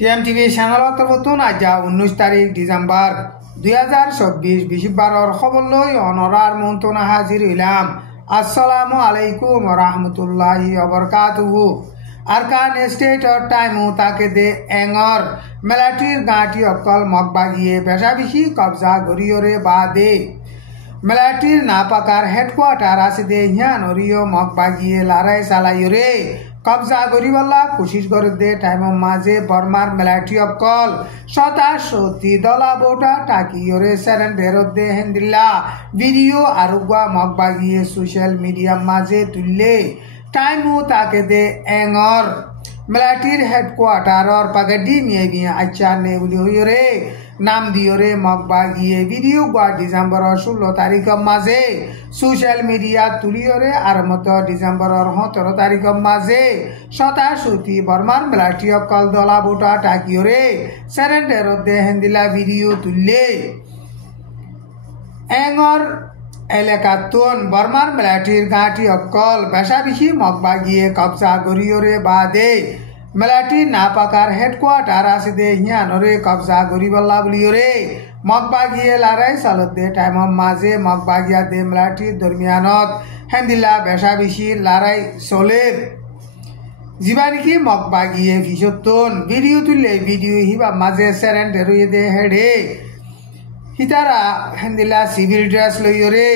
TMTV চ্যানেলত নতুন আজ 19 তারিখ ডিসেম্বর 2024 বৃহস্পতিবারের খবর লই অনরার মন্তনা হাজির হইলাম। আসসালামু আলাইকুম ওয়া রাহমাতুল্লাহি ওয়া বারাকাতুহু। আরকান স্টেটর টাইমু তাকে দে এঙর মেলাটির গাঁটি অকল মগবাগিয়ে বেশাবিশি কবজা গরিয়রে বাদে মেলাটির নাপাকার হেডকোয়ার্টার আছে দে হিয়ান অরিয় মগবাগিয়ে লড়াই চালাইরে কবজা গরিবল্লা কোশিশ করে দে টাইম মাঝে বর্মার মেলাটি অকল সতি দলা বোটা টাকিয়রে সেরেন বেরত দে হেন্দিল্লা ভিডিও আরুগা মগবাগিয়ে সোশ্যাল মিডিয়া মাঝে তুললে টাইমু তাকে দে এঙর মেলাটির হেডকোয়ার্টারর পাগডি নিয়ে আচ্ছা নে বলি হইরে নাম দিয়রে মগবাগিয়ে ভিডিও গা ডিসেম্বর 16 তারিখ মাঝে সোশ্যাল মিডিয়া তুলিয়রে আর মতো ডিসেম্বর 17 তারিখ মাঝে সতি বর্মার মেলাটি অকল দলা বোটা টাকিয়রে সেরেন্ডের দে হেন্দিলা ভিডিও তুললে এঙর এলাকাতুন বর্মার মেলাটির গাঁটি অকল বেশাবিশি মগবাগিয়ে কবজা গরিয়রে বাদে মেলাটি নাপাকার হেডকোয়ার্টার আছে দে হিয়ানরে কবজা গরিবল্লা বলিয়রে মগবাগিয়ে লড়াই চালত দে টাইম মাঝে মগবাগিয়া দে মেলাটির দরমিয়ানত হেন্দিল্লা বেশাবিশি লড়াই চলের জীবানিকি মগবাগিয়ে ভিসতুন ভিডিও তুললে ভিডিও হিবা মাঝে সেরেন ডেরুয়ে দে হেডে হিতারা হেন্দিলা সিভিল ড্রেস লইরে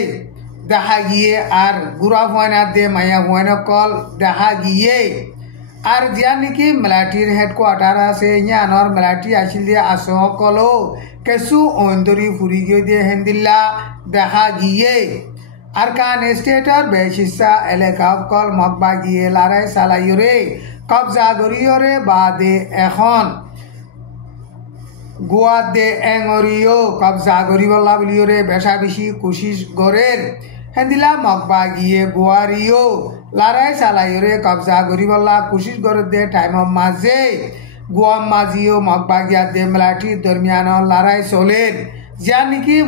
দেখা গিয়ে আর গুড়া ভয়না দে মায়া ভয়না কল দেখা গিয়ে আর জিয়া নাকি মেলাটির হেডকোয়ার্টার আছে ইয়ানর মেলাটি আসিল দিয়ে আসো কলো কেসু অন্দরি ফুরি গিয়ে দিয়ে হেন্দিল্লা দেখা গিয়ে আর কান স্টেটর বেশিসা এলাকা কল মগবা গিয়ে লড়াই চালাইরে কবজা গরিয়রে বাদে এখন গোয়া দে এঙরিও কবজা গরিবল্লা বলিয়রে বেশাবিশি কোশিশ গরের হেন্দিলা মগবা গিয়ে গোয়ারিও লড়াই চালাইরে কবজা গরিবল্লা কোশিশ গরে দে টাইম মাঝে গোয়া মাঝিও মগবা গিয়া দে মেলাটি দরমিয়ান লড়াই চলের যা নাকি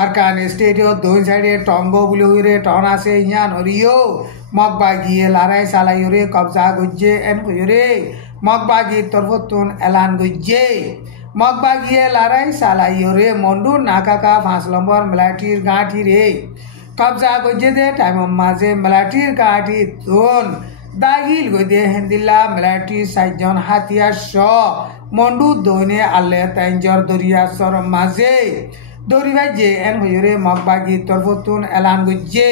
আর কান স্টেটর দুই সাইডে টঙ্গ বলি হইরে টন আছে ইয়ান হরিও মগবা গিয়ে লড়াই চালাইরে কবজা গজ্জে এন হইরে মগবা গিয়ে তরফতুন এলান গজ্জে মগবাগিয়ে লড়াই চালাইরে মন্ডু নাকাকা 5 নম্বর মেলাটির গাঁটি রে কবজা গজ্জে দে টাইম মাঝে মেলাটির গাঁটি তুন দাগিল গদে হেন্দিল্লা মেলাটির 4 জন হাতিয়ার শ মন্ডু দইনে আলে তাইঞ্জর দরিয়া সর মাঝে দরি ভাইজে এন হইরে মগবাগি তরফতুন এলান গজ্জে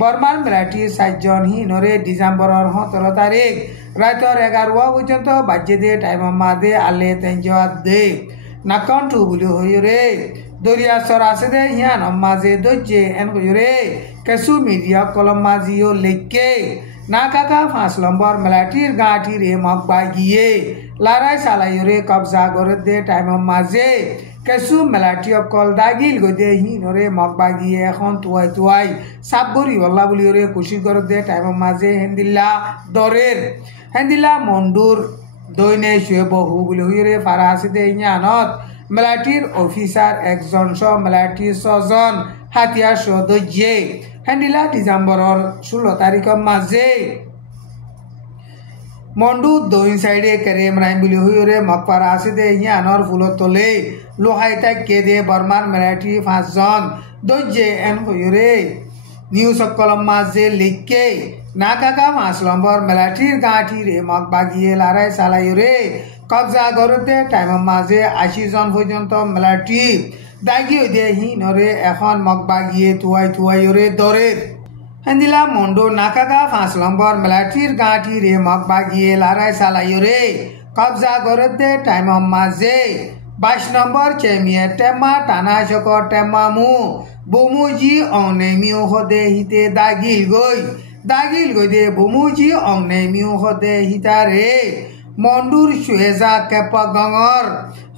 বর্মার মেলাটির 4 জন হিনরে ডিসেম্বর 17 তারিখ রাতর 11 পর্যন্ত বাজে দে টাইম মাঝে আলে তেঞ্জর দে নাকন্টু বলি হইরে দরিয়া সর আছে দে হিয়ান মাঝে দজ্জে এন হইরে কেসু মিডিয়া কলম মাঝিও লেখকে না কাকা 5 নম্বর মেলাটির গাঁটি রে মগবাগিয়ে লড়াই চালাইরে কবজা করে দে টাইম মাঝে কেসু মেলাটি অকল দাগিল গদে হিনরে মগবাগিয়ে এখন তুয়াই সাবগরি বল্লা বলিরে কুশি করে দে টাইম মাঝে হেন্দিল্লা দরের হেন্দিল্লা মন্ডুর দৈনে শুয়ে বহু বলি হইরে ফারা আছে দে ইয়ানত মেলাটির অফিসার একজন সহ মেলাটির 6 জন হাতিয়ার সদস্যে হেন্দিল্লা ডিসেম্বরের 16 তারিখ মাঝে মন্ডু দইন সাইডে কেরেম রাইম বলি হইরে মকপারা আছে দে ইয়ানর ফুলত তোলে লোহাই তাকে দে বর্মার মেলাটি 5 জন দজ্জে এন হইরে নিউজ কলম মাঝে লিখকে না কাকা 5 নম্বর মেলাটির গাঁটি রে মগবাগিয়ে লড়াই চালাইরে কবজা করতে টাইম মাঝে 80 জন পর্যন্ত মেলাটি দাগিয়ে দে হিনরে এখন মগবাগিয়ে তুয়াইরে দরের হেন্দিলা মন্ডু নাকাকা 5 নম্বর মেলাটির গাঁটি রে মগবাগিয়ে লড়াই চালাইরে কবজা করতে টাইম মাঝে 22 নম্বর চেমিয়ে টেমা টানা চকর টেমামু বুমুজি অংনেমিও হদে হিতে দাগিল গই দে বুমুজি অংনেমিও হদে হিতারে মন্ডুর সুয়েজা কেপা গঙর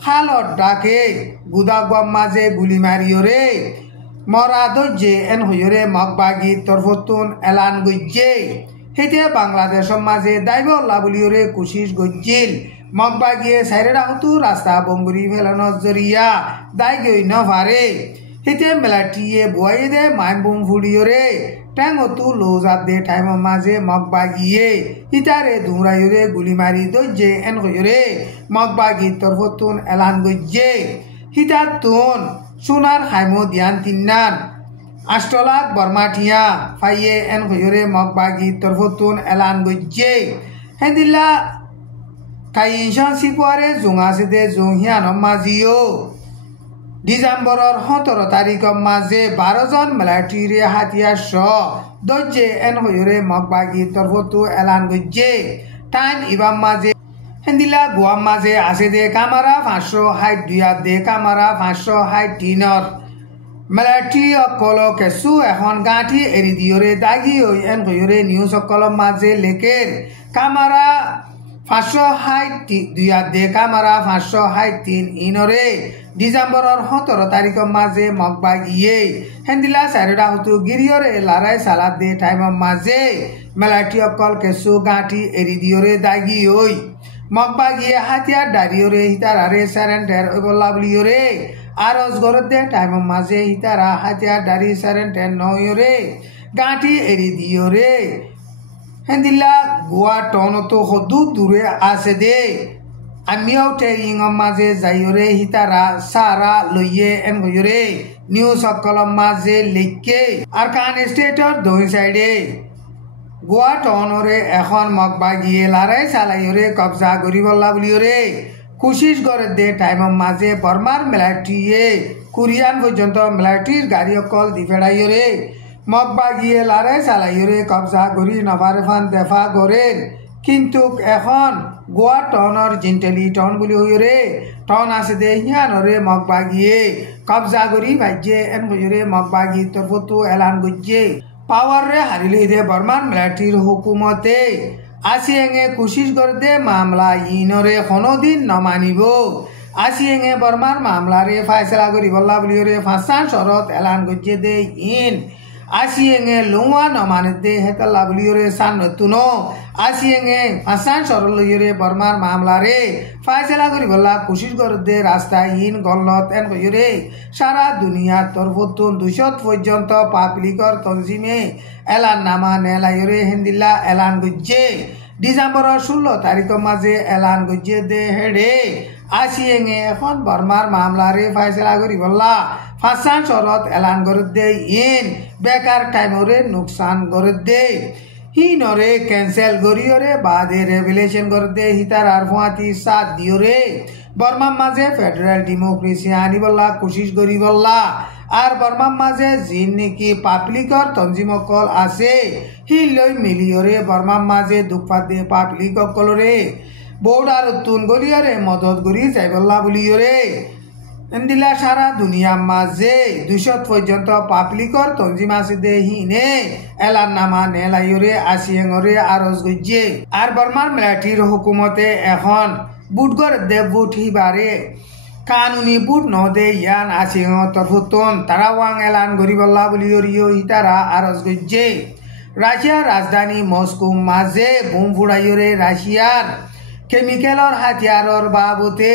খালত ডাকে গুদাগম মাঝে গুলি মারিয়রে মরা দজ্জে এন হইরে মগবাগি তরফতুন এলান গজ্জে হেতে বাংলাদেশের মাঝে দাইবল্লা বলিয়রে কোশিশ গজ্জিল মগবাগিয়ে সাইরে রাহতু রাস্তা বঙ্গুরি ফেলানোর জরিয়া দাই গই নভারে হিতে মেলাটিয়ে বুয়াই দে মাইম বুম ফুড়িয়রে ট্যাঙ্গতু লোজাত দে টাইম মাঝে মগ বাগিয়ে হিতারে দুমরাইরে গুলি মারি দইজে এন কইরে মগ বাগি তরফতুন এলান গজ্জে হিতাতুন সোনার খাইমো দিয়ান তিন্নান 8 লাখ বর্মাঠিয়া ফাইয়ে এন কইরে মগ বাগি তরফতুন এলান গজ্জে হেদিলা কাইনশন সিপুয়ারে জোঙাছে দে জোহিয়ান মাজিও ডিসেম্বরের 17 তারিখের মাঝে 12 জন মিলিটারি হাতিয়ার সহ দইজে এন হইরে মগবাগি তরফতু এলান গজ্জে টাইম ইবাম মাঝে হেন্দিলা গুয়াম মাঝে আছে দে কামারা 562 দে কামারা 563 মিলিটারি অকল কেসু এখন গাঁঠি এরি দিয়রে দাগি ওই এন হইরে নিউজ অকল মাঝে লেকের কামারা 562 দে কামারা 563 ইনরে ডিসেম্বরের 17 তারিখের মাঝে মগবাগিয়ে হেন্দিলা চারিটা হতু গিরিয়রে লারাই সালাদ দে টাইমের মাঝে মেলাটি অকল কেসু গাঁঠি এরি দিয়রে দাগি ওই মগবাগিয়ে হাতিয়ার দাঁড়িয়রে হিতারারে সারেন্টার ওইবল্লা বলিয়রে আর অজগরের দে টাইমের মাঝে হিতারা হাতিয়ার দাঁড়ি সারেন্টার নয়রে গাঁঠি এরি দিয়রে হেন্দিলা গোয়া টনতো হদু দূরে আছে দে আমিও ট্রেনিং মাঝে যাইরে হিতারা সারা লইয়ে এন হইরে নিউজ সকলম মাঝে লিখকে আর কান স্টেটর দুই সাইডে গোয়া টনরে এখন মগবাগিয়ে লারাই চালাইরে কবজা করিবল্লা বলিরে কোশিশ করে দে টাইমের মাঝে বর্মার মিলিটারিয়ে কোরিয়ান পর্যন্ত মিলিটারির গাড়ি অকল দি ফেড়াইরে মগবাগিয়ে লারাই চালাইরে কবজা করি নভারেফান দেফা করেন কিন্তু এখন গোয়া টনর জিন্টেলি টন বলি হইরে টন আছে দে হিয়ানরে মগবাগিয়ে কবজা করি ভাইজে এন হইরে মগবাগি তরফতু এলান গজ্জে পাওয়ার রে হারিলে দে বর্মান মিলিটারির হুকুমতে আসিয়েঙে কোশিশ করে দে মামলা ইনরে কোনোদিন নমানিব আসিয়েঙে বর্মার মামলারে ফাইসলা করি বল্লা বলিরে ফাঁসান শরত এলান গজ্জে দে ইন আসিয়েঙে লোয়া নমানে দে হেতলা বলিরে সান নতুনো আসিয়েঙে ফাঁসান সরল লইরে বর্মার মামলারে ফাইসলা করি বল্লা কোশিশ করে দে রাস্তা ইন গল্লত এন কইরে সারা দুনিয়া তরফতুন 200 পর্যন্ত পাবলিকর তনজিমে এলান নামা নেলাইরে হিন্দিল্লা এলান গজ্জে ডিসেম্বরের 16 তারিখের মাঝে এলান গজ্জে দে হেডে আসিয়েঙে এখন বর্মার মামলারে ফাইসলা করি বল্লা ফাঁসান শরত এলান করে দে ইন বেকার টাইমরে নুকসান করে দে হিনরে ক্যান্সেল করিয়রে বাদে রেভেলেশন করে দে হিতার আর ফুয়াতি সাথ দিয়রে বর্মার মাঝে ফেডারেল ডেমোক্রেসি আনি বল্লা কোশিশ করি বল্লা আর বর্মার মাঝে জিন নাকি পাবলিকর তঞ্জিমকল আছে হি লই মিলিয়রে বর্মার মাঝে দুঃখাত দে পাবলিক অকলরে বৌডার উত্তুন গলিয়রে মদত করি যাই বল্লা বলিয়রে এন্দিলা সারা দুনিয়া মাঝে 200 পর্যন্ত পাবলিকর তঞ্জিম আছে দে হিনে এলার নামা নেলাইরে আসিয়েঙরে আরজ গজ্জে আর বর্মার মিলিটারির হুকুমতে এখন বুটগর দে বুট হিবারে কানুনি বুট ন দে ইয়ান আসিয়েঙ তরফতন তারাওয়াং এলান গরিবল্লা বলিয়রিও হিতারা আরজ গজ্জে রাশিয়ার রাজধানী মস্কো মাঝে বোম ফুড়াইরে রাশিয়ার কেমিক্যালর হাতিয়ারর বাবতে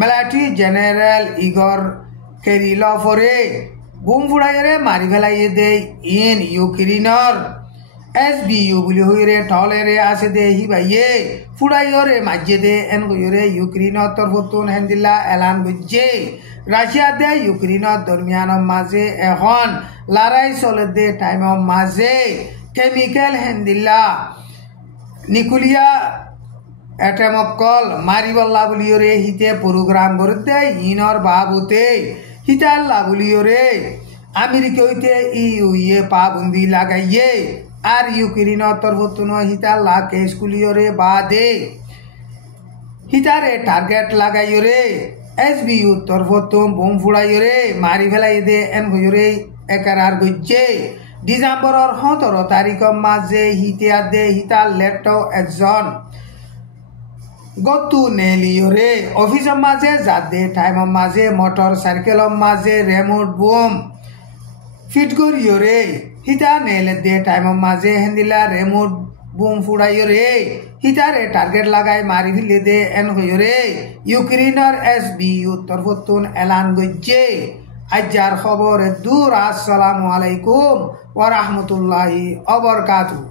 মিলিটারি জেনারেল ইগর কেরিলফরে বোম ফুড়াইরে মারি ফেলাইয়ে দে ইন ইউক্রেনর SBU বলি হইরে টলেরে আছে দে হিবাইয়ে ফুড়াইরে মাঝে দে এন কইরে ইউক্রেনর তরফতুন হেন্দিলা এলান গজ্জে রাশিয়া দে ইউক্রেনর দরমিয়ানের মাঝে এখন লড়াই চলে দে টাইমের মাঝে কেমিক্যাল হেন্দিলা নিকুলিয়া এটেমকল মারিবল্লা বলিয়রে হিতে প্রোগ্রাম করে দে ইনর বাবুতে হিতাল্লা বলিয়রে আমেরিকা হইতে ইউএ পাবন্দি লাগাইয়ে আর ইউক্রেনের তরফতুন হিতাল্লা কেস কুলিয়রে বাদে হিতারে টার্গেট লাগাইয়রে SBU তরফতুন বোম ফুড়াইয়রে মারি ফেলাই দে এন হইরে একারার গজ্জে ডিসেম্বরের 17 তারিখের মাঝে হিতিয়া দে হিতাল লেটো একজন গতু নেলিয়রে অফিসের মাঝে যাদে টাইমের মাঝে মোটর সাইকেলের মাঝে রেমোট বোম ফিট করিয়রে হিতা নেলে দে টাইমের মাঝে হেন্দিলা রেমোট বোম ফুড়াইয়রে হিতারে টার্গেট লাগাই মারি ফেলে দে এন হইরে ইউক্রেনের SBU তরফতুন এলান গজ্জে আজ্জার খবর দূর। আসসালামু আলাইকুম ওয়া রাহমাতুল্লাহি ওয়া বারাকাতুহু।